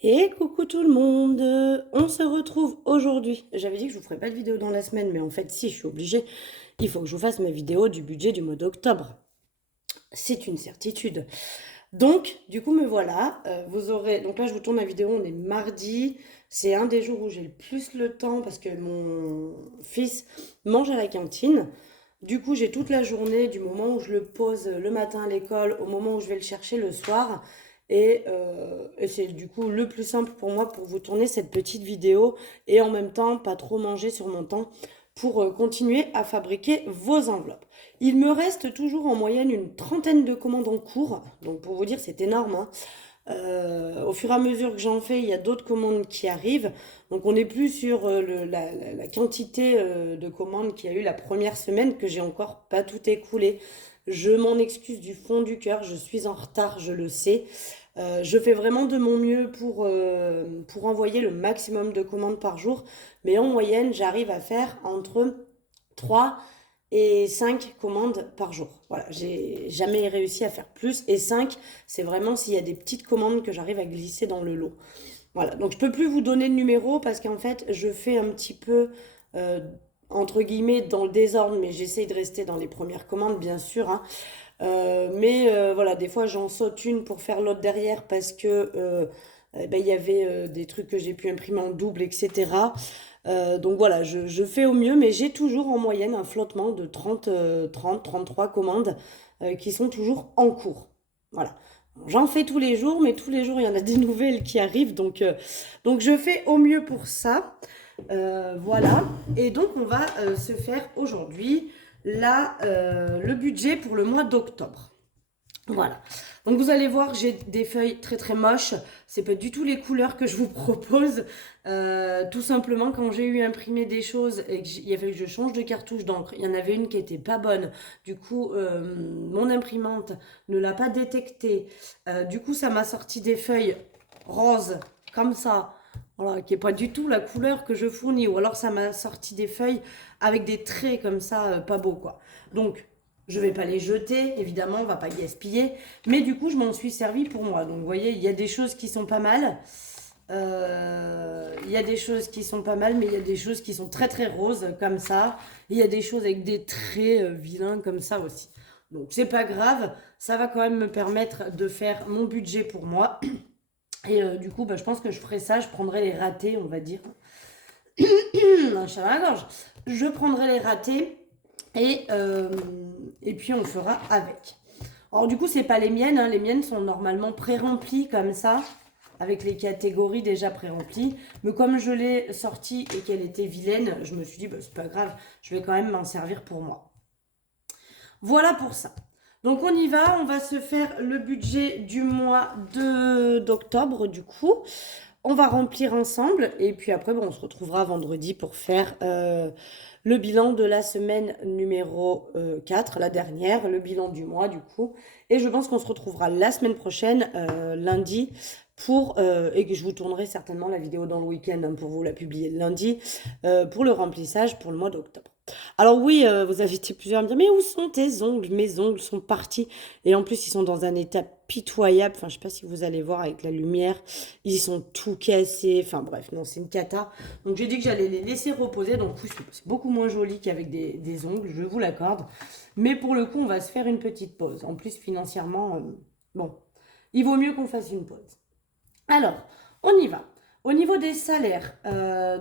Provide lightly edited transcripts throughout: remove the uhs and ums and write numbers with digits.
Et coucou tout le monde, on se retrouve aujourd'hui. J'avais dit que je vous ferais pas de vidéo dans la semaine, mais en fait si, je suis obligée. Il faut que je vous fasse ma vidéo du budget du mois d'octobre. C'est une certitude. Donc, du coup, me voilà. Vous aurez. Donc là, je vous tourne la vidéo, on est mardi. C'est un des jours où j'ai le plus le temps parce que mon fils mange à la cantine. Du coup, j'ai toute la journée, du moment où je le pose le matin à l'école, au moment où je vais le chercher le soir. Et c'est du coup le plus simple pour moi pour vous tourner cette petite vidéo et en même temps pas trop manger sur mon temps pour continuer à fabriquer vos enveloppes. Il me reste toujours en moyenne une trentaine de commandes en cours. Donc pour vous dire, c'est énorme, hein. Au fur et à mesure que j'en fais, il y a d'autres commandes qui arrivent. Donc on n'est plus sur la quantité de commandes qu'il y a eu la première semaine que j'ai encore pas tout écoulé. Je m'en excuse du fond du cœur, je suis en retard, je le sais. Je fais vraiment de mon mieux pour envoyer le maximum de commandes par jour. Mais en moyenne, j'arrive à faire entre 3 et 5 commandes par jour. Voilà, j'ai jamais réussi à faire plus. Et 5, c'est vraiment s'il y a des petites commandes que j'arrive à glisser dans le lot. Voilà, donc je peux plus vous donner de numéro parce qu'en fait, je fais un petit peu, euh, entre guillemets, dans le désordre, mais j'essaye de rester dans les premières commandes, bien sûr, hein. Mais voilà, des fois, j'en saute une pour faire l'autre derrière parce que ben, il y avait des trucs que j'ai pu imprimer en double, etc. Donc voilà, je fais au mieux, mais j'ai toujours en moyenne un flottement de 33 commandes qui sont toujours en cours. Voilà. J'en fais tous les jours, mais tous les jours, il y en a des nouvelles qui arrivent. Donc je fais au mieux pour ça. Voilà. Et donc, on va se faire aujourd'hui le budget pour le mois d'octobre. Voilà. Donc vous allez voir, j'ai des feuilles très très moches. C'est pas du tout les couleurs que je vous propose. Tout simplement, quand j'ai eu imprimé des choses et qu'il y avait que je change de cartouche d'encre, il y en avait une qui était pas bonne. Du coup, mon imprimante ne l'a pas détectée. Du coup, ça m'a sorti des feuilles roses comme ça. Voilà, qui est pas du tout la couleur que je fournis. Ou alors ça m'a sorti des feuilles avec des traits comme ça, pas beau quoi. Donc je vais pas les jeter, évidemment, on va pas gaspiller. Mais du coup, je m'en suis servi pour moi. Donc, vous voyez, il y a des choses qui sont pas mal. Il y a des choses qui sont pas mal, mais il y a des choses qui sont très très roses, comme ça. Et il y a des choses avec des traits vilains, comme ça aussi. Donc, c'est pas grave. Ça va quand même me permettre de faire mon budget pour moi. Et du coup, bah, je pense que je ferai ça. Je prendrai les ratés, on va dire. Un chat dans la gorge. Je prendrai les ratés et puis on fera avec. Alors du coup, c'est pas les miennes, hein. Les miennes sont normalement pré-remplies comme ça, avec les catégories déjà pré-remplies. Mais comme je l'ai sortie et qu'elle était vilaine, je me suis dit, bah, c'est pas grave, je vais quand même m'en servir pour moi. Voilà pour ça. Donc on y va, on va se faire le budget du mois d'octobre du coup. On va remplir ensemble et puis après bon, on se retrouvera vendredi pour faire le bilan de la semaine numéro 4, la dernière, le bilan du mois du coup. Et je pense qu'on se retrouvera la semaine prochaine, lundi, et que je vous tournerai certainement la vidéo dans le week-end hein, pour vous la publier lundi, pour le remplissage pour le mois d'octobre. Alors oui, vous avez été plusieurs à me dire, mais où sont tes ongles? Mes ongles sont partis. Et en plus, ils sont dans un état pitoyable. Enfin, je sais pas si vous allez voir avec la lumière. Ils sont tout cassés. Enfin bref, non, c'est une cata. Donc j'ai dit que j'allais les laisser reposer. Donc oui, c'est beaucoup moins joli qu'avec des ongles, je vous l'accorde. Mais pour le coup, on va se faire une petite pause. En plus, financièrement, bon, il vaut mieux qu'on fasse une pause. Alors, on y va. Au niveau des salaires,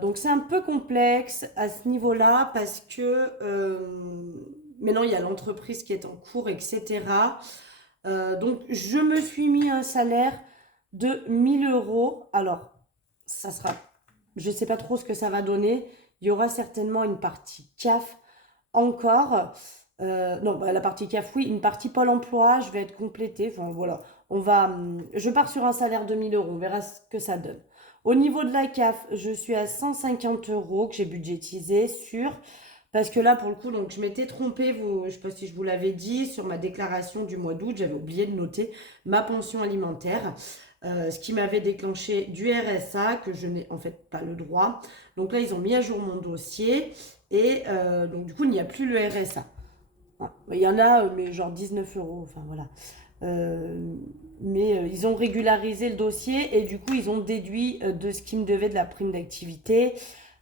donc c'est un peu complexe à ce niveau-là parce que maintenant il y a l'entreprise qui est en cours, etc. Donc je me suis mis un salaire de 1 000 euros. Alors, ça sera, je ne sais pas trop ce que ça va donner. Il y aura certainement une partie CAF encore. Non, bah, la partie CAF, oui, une partie Pôle emploi, je vais être complétée. Enfin, voilà, je pars sur un salaire de 1 000 euros, on verra ce que ça donne. Au niveau de la CAF, je suis à 150 euros que j'ai budgétisé parce que là, pour le coup, donc je m'étais trompée, je ne sais pas si je vous l'avais dit, sur ma déclaration du mois d'août, j'avais oublié de noter ma pension alimentaire, ce qui m'avait déclenché du RSA, que je n'ai en fait pas le droit. Donc là, ils ont mis à jour mon dossier et donc du coup, il n'y a plus le RSA. Ah, il y en a, mais genre 19 euros, enfin voilà. Mais ils ont régularisé le dossier et du coup, ils ont déduit de ce qu'ils me devaient de la prime d'activité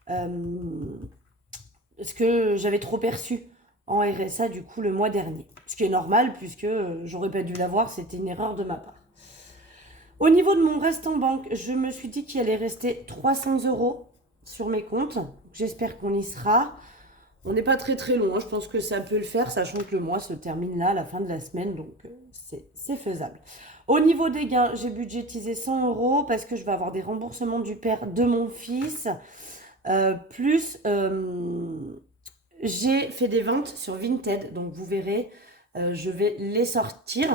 ce que j'avais trop perçu en RSA du coup le mois dernier. Ce qui est normal puisque j'aurais pas dû l'avoir, c'était une erreur de ma part. Au niveau de mon reste en banque, je me suis dit qu'il allait rester 300 euros sur mes comptes. J'espère qu'on y sera. On n'est pas très très loin, je pense que ça peut le faire, sachant que le mois se termine là à la fin de la semaine, donc c'est faisable. Au niveau des gains, j'ai budgétisé 100 euros parce que je vais avoir des remboursements du père de mon fils, plus j'ai fait des ventes sur Vinted, donc vous verrez, je vais les sortir.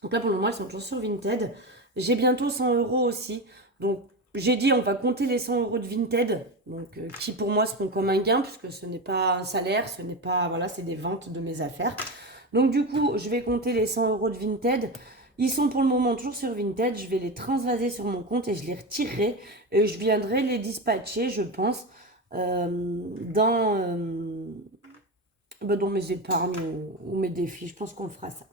Donc là pour le moment elles sont toujours sur Vinted. J'ai bientôt 100 euros aussi, donc j'ai dit on va compter les 100 euros de Vinted, donc qui pour moi seront comme un gain puisque ce n'est pas un salaire, ce n'est pas, voilà, c'est des ventes de mes affaires. Donc du coup je vais compter les 100 euros de Vinted. Ils sont pour le moment toujours sur Vinted, je vais les transvaser sur mon compte et je les retirerai et je viendrai les dispatcher, je pense, dans mes épargnes ou mes défis. Je pense qu'on fera ça.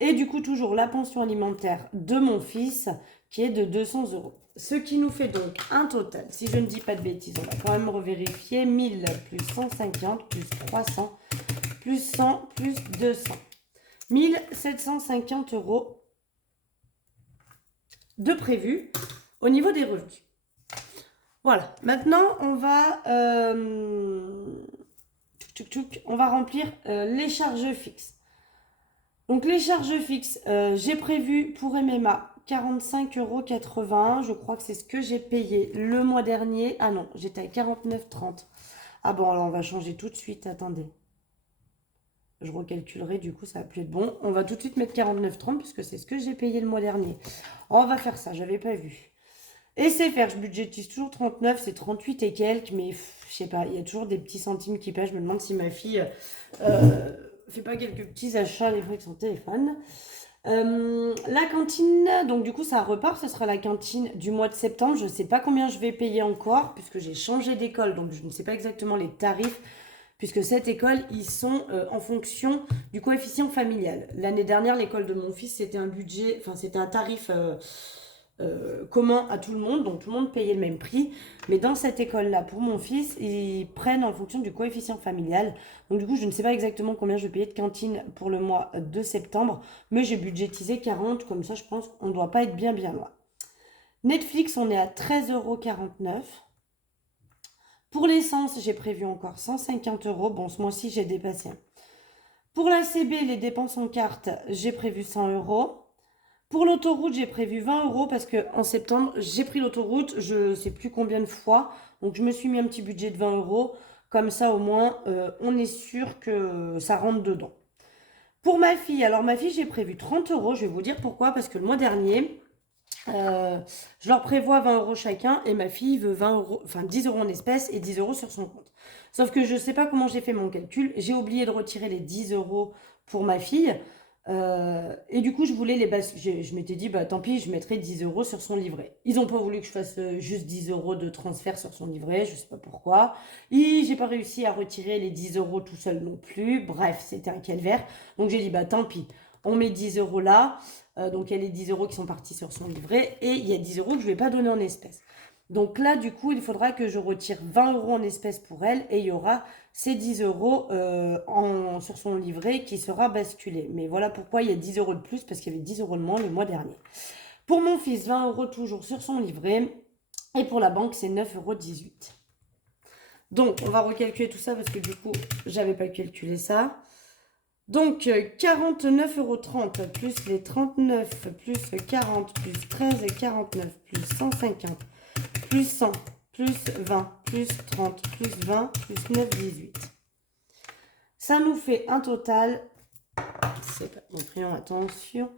Et du coup, toujours la pension alimentaire de mon fils qui est de 200 euros. Ce qui nous fait donc un total, si je ne dis pas de bêtises, on va quand même revérifier, 1000 plus 150 plus 300 plus 100 plus 200. 1750 euros de prévu au niveau des revenus. Voilà, maintenant on va on va remplir les charges fixes. Donc les charges fixes, j'ai prévu pour MMA 45,80 €. Je crois que c'est ce que j'ai payé le mois dernier. Ah non, j'étais à 49,30 €. Ah bon, alors on va changer tout de suite. Attendez. Je recalculerai, du coup ça va plus être bon. On va tout de suite mettre 49,30 puisque c'est ce que j'ai payé le mois dernier. On va faire ça, j'avais pas vu. Et c'est faire, je budgétise toujours 39, c'est 38 et quelques, mais je sais pas, il y a toujours des petits centimes qui pêchent. Je me demande si ma fille fait pas quelques petits achats les fois avec son téléphone. La cantine, donc du coup ça repart, ce sera la cantine du mois de septembre. Je ne sais pas combien je vais payer encore puisque j'ai changé d'école, donc je ne sais pas exactement les tarifs puisque cette école, ils sont en fonction du coefficient familial. L'année dernière, l'école de mon fils, c'était un budget, enfin c'était un tarif commun à tout le monde, donc tout le monde payait le même prix. Mais dans cette école-là, pour mon fils, ils prennent en fonction du coefficient familial. Donc du coup, je ne sais pas exactement combien je vais payer de cantine pour le mois de septembre, mais j'ai budgétisé 40, comme ça je pense qu'on ne doit pas être bien bien loin. Netflix, on est à 13,49 €. Pour l'essence, j'ai prévu encore 150 €. Bon, ce mois-ci, j'ai dépassé. Pour la CB, les dépenses en carte, j'ai prévu 100 €. Pour l'autoroute, j'ai prévu 20 € parce qu'en septembre, j'ai pris l'autoroute, je ne sais plus combien de fois. Donc, je me suis mis un petit budget de 20 €. Comme ça, au moins, on est sûr que ça rentre dedans. Pour ma fille, alors ma fille, j'ai prévu 30 €. Je vais vous dire pourquoi. Parce que le mois dernier, je leur prévois 20 € chacun et ma fille veut 20 €, enfin 10 € en espèces et 10 € sur son compte. Sauf que je ne sais pas comment j'ai fait mon calcul. J'ai oublié de retirer les 10 € pour ma fille. Et du coup, je voulais les je m'étais dit, bah tant pis, je mettrai 10 € sur son livret. Ils n'ont pas voulu que je fasse juste 10 € de transfert sur son livret, je sais pas pourquoi. Et j'ai pas réussi à retirer les 10 € tout seul non plus. Bref, c'était un calvaire. Donc j'ai dit, bah tant pis, on met 10 € là. Donc il y a les 10 € qui sont partis sur son livret et il y a 10 € que je ne vais pas donner en espèces. Donc là, du coup, il faudra que je retire 20 € en espèces pour elle et il y aura ces 10 € sur son livret qui sera basculé. Mais voilà pourquoi il y a 10 € de plus, parce qu'il y avait 10 € de moins le mois dernier. Pour mon fils, 20 € toujours sur son livret. Et pour la banque, c'est 9,18 €. Donc, on va recalculer tout ça parce que du coup, j'avais pas calculé ça. Donc, 49,30 € plus les 39 plus 40 plus 13 et 49 plus 150 plus 100 plus 20 plus 30 plus 20 plus 9, 18. Ça nous fait un total, c'est pas mon crayon, attention,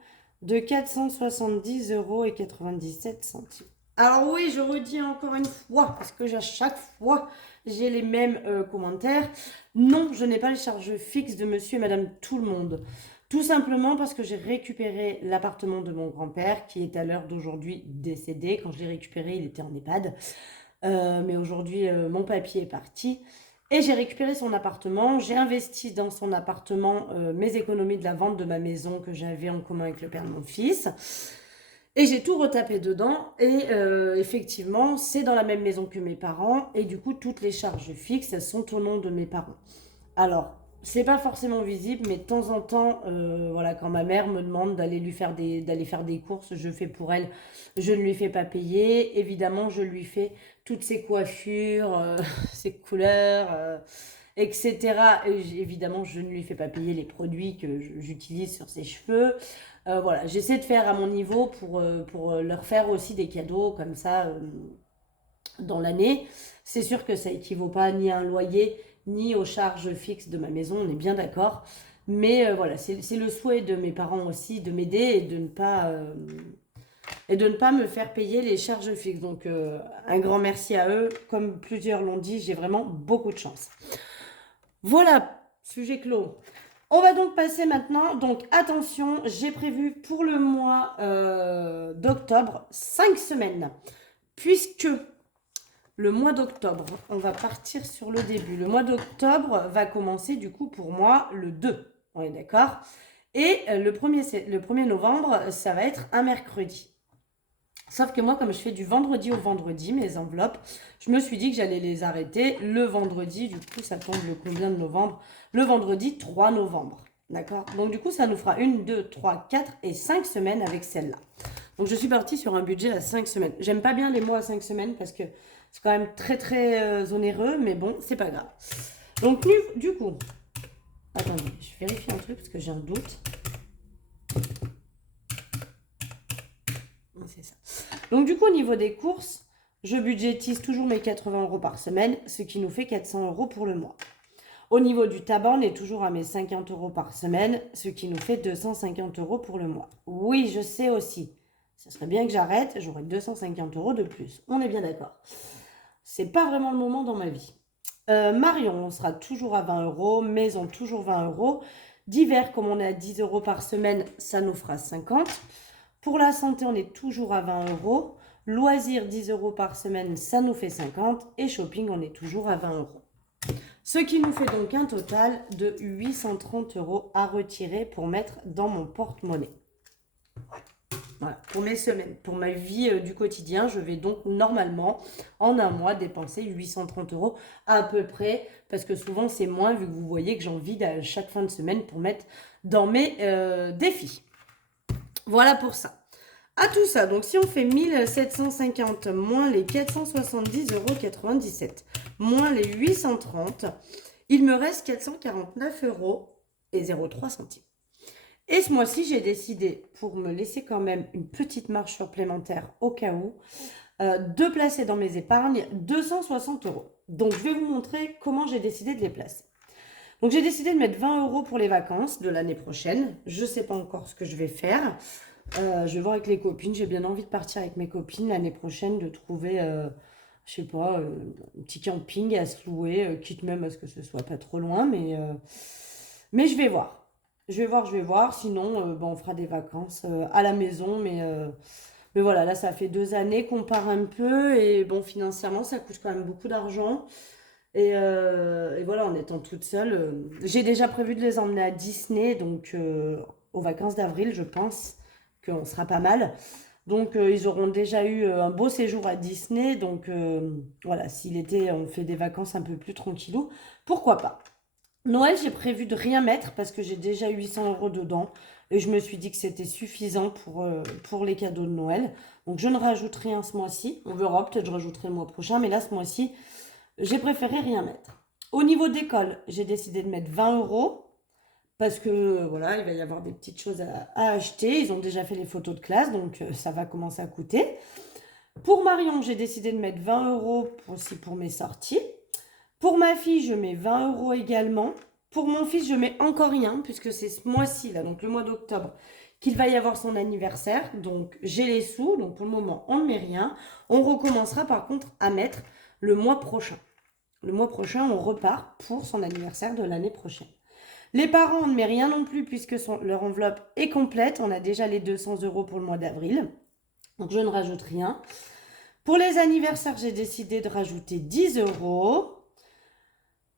de 470,97 €. Alors oui, je redis encore une fois, parce que à chaque fois, j'ai les mêmes commentaires. Non, je n'ai pas les charges fixes de monsieur et madame tout le monde. Tout simplement parce que j'ai récupéré l'appartement de mon grand-père, qui est à l'heure d'aujourd'hui décédé. Quand je l'ai récupéré, il était en EHPAD. Mais aujourd'hui, mon papier est parti. Et j'ai récupéré son appartement, j'ai investi dans son appartement mes économies de la vente de ma maison que j'avais en commun avec le père de mon fils. Et j'ai tout retapé dedans et effectivement, c'est dans la même maison que mes parents et du coup, toutes les charges fixes, elles sont au nom de mes parents. Alors, c'est pas forcément visible, mais de temps en temps, voilà, quand ma mère me demande d'aller faire des courses, je fais pour elle, je ne lui fais pas payer. Évidemment, je lui fais toutes ses coiffures, ses couleurs, etc. Et évidemment, je ne lui fais pas payer les produits que j'utilise sur ses cheveux. Voilà, j'essaie de faire à mon niveau pour leur faire aussi des cadeaux comme ça dans l'année. C'est sûr que ça équivaut pas ni à un loyer, ni aux charges fixes de ma maison, on est bien d'accord. Mais voilà, c'est le souhait de mes parents aussi de m'aider et de ne pas me faire payer les charges fixes. Donc un grand merci à eux. Comme plusieurs l'ont dit, j'ai vraiment beaucoup de chance. Voilà, sujet clos. On va donc passer maintenant. Donc attention, j'ai prévu pour le mois d'octobre 5 semaines. Puisque le mois d'octobre, on va partir sur le début. Le mois d'octobre va commencer du coup pour moi le 2. On est d'accord? Et le 1er novembre, ça va être un mercredi. Sauf que moi, comme je fais du vendredi au vendredi, mes enveloppes, je me suis dit que j'allais les arrêter le vendredi. Du coup, ça tombe le combien de novembre? Le vendredi 3 novembre. D'accord? Donc du coup, ça nous fera 1, 2, 3, 4 et 5 semaines avec celle-là. Donc je suis partie sur un budget à 5 semaines. J'aime pas bien les mois à 5 semaines parce que c'est quand même très très onéreux, mais bon, c'est pas grave. Donc du coup, attendez, je vérifie un truc parce que j'ai un doute. C'est ça. Donc du coup, au niveau des courses, je budgétise toujours mes 80 € par semaine, ce qui nous fait 400 € pour le mois. Au niveau du tabac, on est toujours à mes 50 € par semaine, ce qui nous fait 250 € pour le mois. Oui, je sais aussi. Ça serait bien que j'arrête, j'aurais 250 € de plus. On est bien d'accord. C'est pas vraiment le moment dans ma vie. Marion, on sera toujours à 20 €. Maison, toujours 20 €. Divers, comme on est à 10 € par semaine, ça nous fera 50. Pour la santé, on est toujours à 20 €. Loisirs, 10 € par semaine, ça nous fait 50. Et shopping, on est toujours à 20 €. Ce qui nous fait donc un total de 830 € à retirer pour mettre dans mon porte-monnaie. Voilà, pour mes semaines, pour ma vie du quotidien, je vais donc normalement, en un mois, dépenser 830 € à peu près, parce que souvent c'est moins, vu que vous voyez que j'en vide à chaque fin de semaine pour mettre dans mes défis. Voilà pour ça. À tout ça, donc si on fait 1750 moins les 470,97 € moins les 830, il me reste 449 € et 03 centimes. Et ce mois-ci, j'ai décidé, pour me laisser quand même une petite marge supplémentaire au cas où, de placer dans mes épargnes 260 €. Donc, je vais vous montrer comment j'ai décidé de les placer. Donc, j'ai décidé de mettre 20 € pour les vacances de l'année prochaine. Je ne sais pas encore ce que je vais faire. Je vais voir avec les copines. J'ai bien envie de partir avec mes copines l'année prochaine, de trouver, je sais pas, un petit camping à se louer, quitte même à ce que ce soit pas trop loin, mais je vais voir. Je vais voir. Sinon, on fera des vacances à la maison, mais voilà, là, ça fait 2 années qu'on part un peu et bon, financièrement, ça coûte quand même beaucoup d'argent. Et voilà, en étant toute seule, j'ai déjà prévu de les emmener à Disney, donc aux vacances d'avril, je pense qu'on sera pas mal. Donc ils auront déjà eu un beau séjour à Disney, donc voilà, si l'été on fait des vacances un peu plus tranquillou, pourquoi pas. Noël, j'ai prévu de rien mettre parce que j'ai déjà 800 € dedans et je me suis dit que c'était suffisant pour les cadeaux de Noël. Donc je ne rajoute rien ce mois-ci. On verra, peut-être je rajouterai le mois prochain, mais là ce mois-ci, j'ai préféré rien mettre. Au niveau d'école, j'ai décidé de mettre 20 € parce que voilà, il va y avoir des petites choses à acheter. Ils ont déjà fait les photos de classe, donc ça va commencer à coûter. Pour Marion, j'ai décidé de mettre 20 € aussi pour mes sorties. Pour ma fille, je mets 20 € également. Pour mon fils, je mets encore rien, puisque c'est ce mois-ci, là, donc le mois d'octobre, qu'il va y avoir son anniversaire. Donc j'ai les sous, donc pour le moment, on ne met rien. On recommencera par contre à mettre le mois prochain. Le mois prochain, on repart pour son anniversaire de l'année prochaine. Les parents, on ne met rien non plus, puisque leur enveloppe est complète. On a déjà les 200 € pour le mois d'avril. Donc je ne rajoute rien. Pour les anniversaires, j'ai décidé de rajouter 10 €.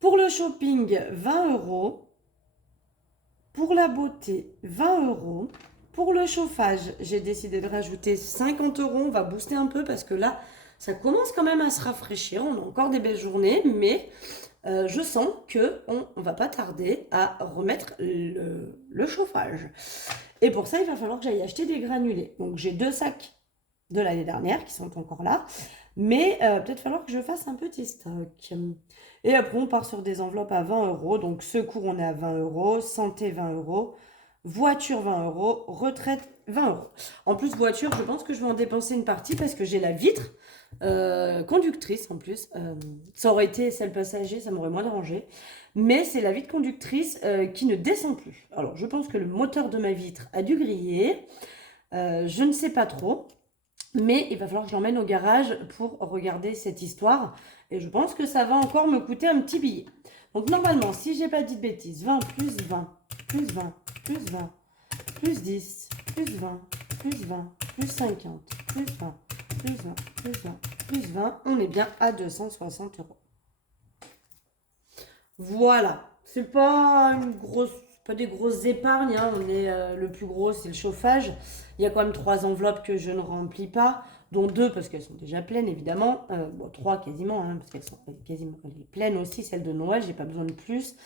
Pour le shopping, 20 euros. Pour la beauté, 20 euros. Pour le chauffage, j'ai décidé de rajouter 50 euros. On va booster un peu parce que là, ça commence quand même à se rafraîchir. On a encore des belles journées, mais je sens qu'on ne va pas tarder à remettre le chauffage. Et pour ça, il va falloir que j'aille acheter des granulés. Donc j'ai 2 sacs de l'année dernière qui sont encore là. Mais peut-être falloir que je fasse un petit stock. Et après, on part sur des enveloppes à 20 euros. Donc secours, on est à 20 euros. Santé, 20 euros. Voiture, 20 euros. Retraite, 20 euros. En plus, voiture, je pense que je vais en dépenser une partie parce que j'ai la vitre conductrice en plus. Ça aurait été celle passager, ça m'aurait moins dérangé. Mais c'est la vitre conductrice qui ne descend plus. Alors, je pense que le moteur de ma vitre a dû griller. Je ne sais pas trop. Mais il va falloir que je l'emmène au garage pour regarder cette histoire. Et je pense que ça va encore me coûter un petit billet. Donc normalement, si j'ai pas dit de bêtises, 20 plus 20, plus 20, plus 20, plus 10, plus 20, plus 20, plus 50, plus 20, plus 20, plus 20, plus 20, on est bien à 260 euros. Voilà. C'est pas une grosse, pas des grosses épargnes, hein. On est, le plus gros, c'est le chauffage. Il y a quand même 3 enveloppes que je ne remplis pas, dont 2 parce qu'elles sont déjà pleines, évidemment. Bon, 3 quasiment, hein, parce qu'elles sont quasiment pleines aussi, celle de Noël, j'ai pas besoin de plus.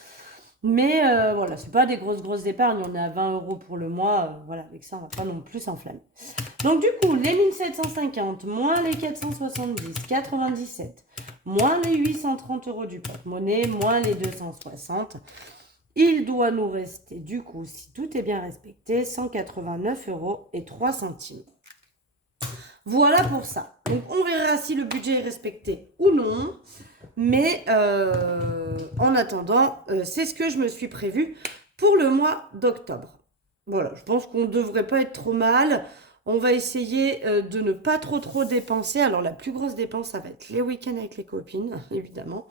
Mais voilà, c'est pas des grosses épargnes. On est à 20 euros pour le mois. Voilà, avec ça, on va pas non plus s'enflammer. Donc, du coup, les 1750 moins les 470, 97, moins les 830 euros du porte-monnaie, moins les 260. Il doit nous rester, du coup, si tout est bien respecté, 189 euros et 3 centimes. Voilà pour ça. Donc, on verra si le budget est respecté ou non. Mais en attendant, c'est ce que je me suis prévu pour le mois d'octobre. Voilà, je pense qu'on ne devrait pas être trop mal. On va essayer de ne pas trop dépenser. Alors, la plus grosse dépense, ça va être les week-ends avec les copines, évidemment.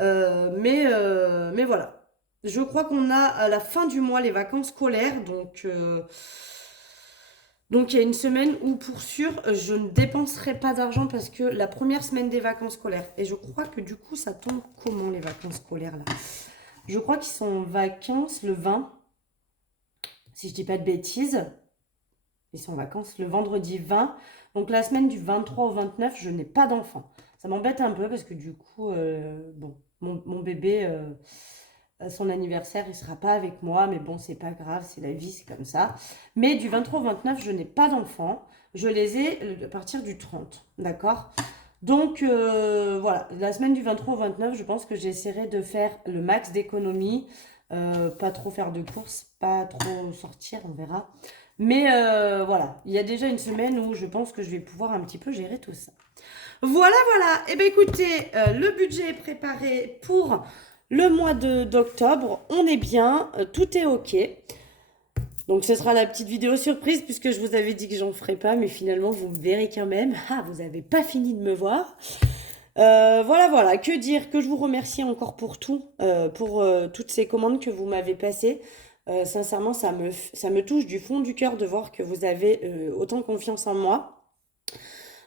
Mais voilà. Je crois qu'on a à la fin du mois les vacances scolaires. Donc il y a une semaine où pour sûr je ne dépenserai pas d'argent parce que la première semaine des vacances scolaires. Et je crois que du coup ça tombe comment les vacances scolaires là? Je crois qu'ils sont en vacances le 20, si je dis pas de bêtises. Ils sont en vacances le vendredi 20. Donc la semaine du 23 au 29, je n'ai pas d'enfant. Ça m'embête un peu parce que du coup, bon, mon bébé, son anniversaire, il sera pas avec moi, mais bon, c'est pas grave, c'est la vie, c'est comme ça. Mais du 23 au 29, je n'ai pas d'enfants. Je les ai à partir du 30, d'accord? Donc voilà, la semaine du 23 au 29, je pense que j'essaierai de faire le max d'économies, pas trop faire de courses, pas trop sortir, on verra. Mais voilà, il y a déjà une semaine où je pense que je vais pouvoir un petit peu gérer tout ça. Voilà, voilà. Eh bien, écoutez, le budget est préparé pour le mois d'octobre. On est bien, tout est OK. Donc, ce sera la petite vidéo surprise puisque je vous avais dit que j'en ferais pas, mais finalement, vous me verrez quand même. Ah, vous n'avez pas fini de me voir. Voilà, voilà. Que dire? Que je vous remercie encore pour tout, pour toutes ces commandes que vous m'avez passées. Sincèrement, ça me touche du fond du cœur de voir que vous avez autant confiance en moi.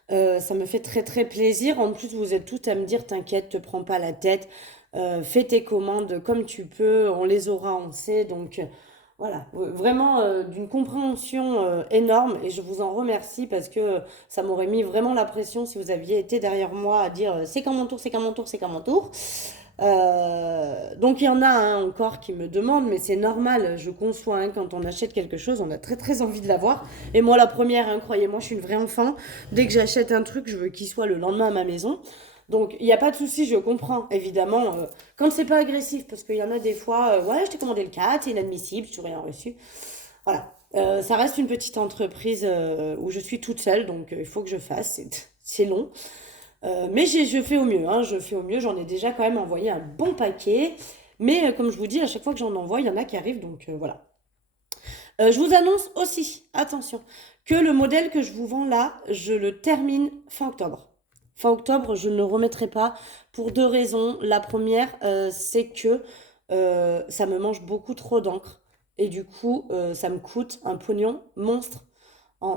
Ça me fait très plaisir. En plus, vous êtes toutes à me dire, t'inquiète, te prends pas la tête, fais tes commandes comme tu peux, on les aura, on sait. Donc voilà, vraiment d'une compréhension énorme et je vous en remercie parce que ça m'aurait mis vraiment la pression si vous aviez été derrière moi à dire c'est quand mon tour, c'est quand mon tour, c'est quand mon tour. Donc il y en a encore qui me demandent, mais c'est normal, je conçois, hein, quand on achète quelque chose, on a très envie de l'avoir. Et moi la première, hein, croyez-moi, je suis une vraie enfant. Dès que j'achète un truc, je veux qu'il soit le lendemain à ma maison. Donc il n'y a pas de souci, je comprends, évidemment, quand c'est pas agressif, parce qu'il y en a des fois, ouais, je t'ai commandé le 4, c'est inadmissible, tu n'as rien reçu. Voilà. Ça reste une petite entreprise où je suis toute seule, donc il faut que je fasse, c'est long. Mais je fais au mieux, hein, je fais au mieux. J'en ai déjà quand même envoyé un bon paquet. Mais comme je vous dis, à chaque fois que j'en envoie, il y en a qui arrivent. Donc voilà. Je vous annonce aussi, attention, que le modèle que je vous vends là, je le termine fin octobre. Fin octobre, je ne le remettrai pas pour 2 raisons. La première, c'est que ça me mange beaucoup trop d'encre. Et du coup, ça me coûte un pognon monstre.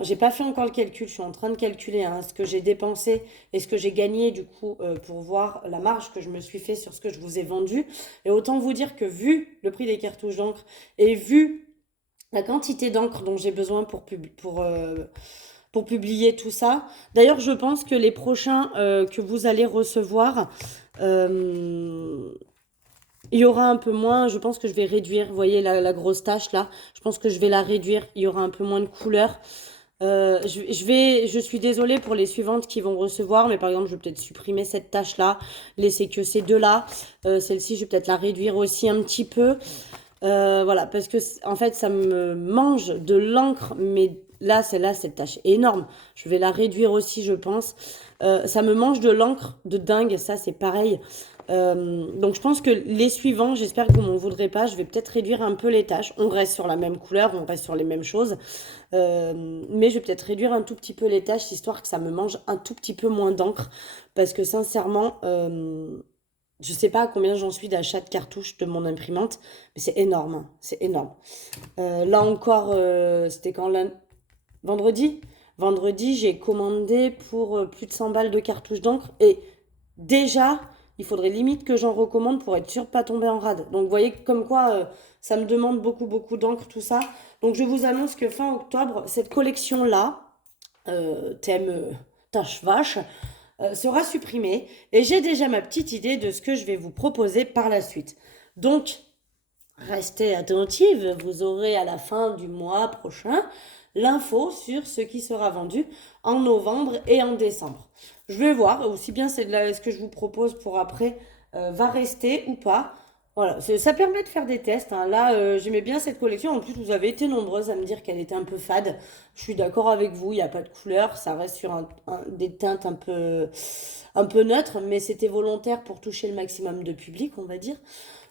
J'ai pas fait encore le calcul, je suis en train de calculer hein, ce que j'ai dépensé et ce que j'ai gagné du coup pour voir la marge que je me suis fait sur ce que je vous ai vendu. Et autant vous dire que vu le prix des cartouches d'encre et vu la quantité d'encre dont j'ai besoin pour publier tout ça. D'ailleurs, je pense que les prochains que vous allez recevoir, euh, il y aura un peu moins. Je pense que je vais réduire. Vous voyez la grosse tache là. Je pense que je vais la réduire. Il y aura un peu moins de couleurs. Je suis désolée pour les suivantes qui vont recevoir, mais par exemple, je vais peut-être supprimer cette tâche-là, laisser que ces deux-là. Celle-ci, je vais peut-être la réduire aussi un petit peu. Voilà, parce que en fait, ça me mange de l'encre, mais là, celle-là, cette tâche est énorme. Je vais la réduire aussi, je pense. Ça me mange de l'encre de dingue, ça, c'est pareil. Donc, je pense que les suivants, j'espère que vous m'en voudrez pas. Je vais peut-être réduire un peu les tâches. On reste sur la même couleur, on reste sur les mêmes choses. Mais je vais peut-être réduire un tout petit peu les tâches, histoire que ça me mange un tout petit peu moins d'encre. Parce que sincèrement, je sais pas à combien j'en suis d'achat de cartouches de mon imprimante, mais c'est énorme, hein, c'est énorme. Là encore, c'était quand vendredi? Vendredi, j'ai commandé pour plus de 100 balles de cartouches d'encre et déjà, il faudrait limite que j'en recommande pour être sûr de pas tomber en rade. Donc, vous voyez comme quoi ça me demande beaucoup, beaucoup d'encre, tout ça. Donc, je vous annonce que fin octobre, cette collection-là, thème tache vache, sera supprimée et j'ai déjà ma petite idée de ce que je vais vous proposer par la suite. Donc, restez attentive, vous aurez à la fin du mois prochain l'info sur ce qui sera vendu en novembre et en décembre. Je vais voir aussi bien ce que je vous propose pour après va rester ou pas. Voilà, ça permet de faire des tests, hein. Là, j'aimais bien cette collection. En plus, vous avez été nombreuses à me dire qu'elle était un peu fade. Je suis d'accord avec vous, il n'y a pas de couleur. Ça reste sur des teintes un peu neutres, mais c'était volontaire pour toucher le maximum de public, on va dire.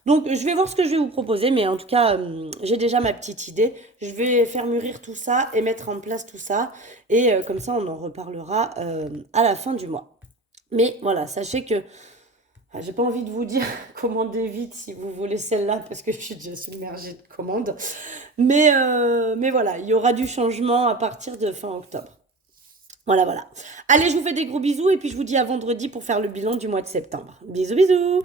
Donc, je vais voir ce que je vais vous proposer, mais en tout cas, j'ai déjà ma petite idée. Je vais faire mûrir tout ça et mettre en place tout ça. Et comme ça, on en reparlera à la fin du mois. Mais voilà, sachez que j'ai pas envie de vous dire commandez vite si vous voulez celle-là parce que je suis déjà submergée de commandes. Mais voilà, il y aura du changement à partir de fin octobre. Voilà, voilà. Allez, je vous fais des gros bisous et puis je vous dis à vendredi pour faire le bilan du mois de septembre. Bisous, bisous!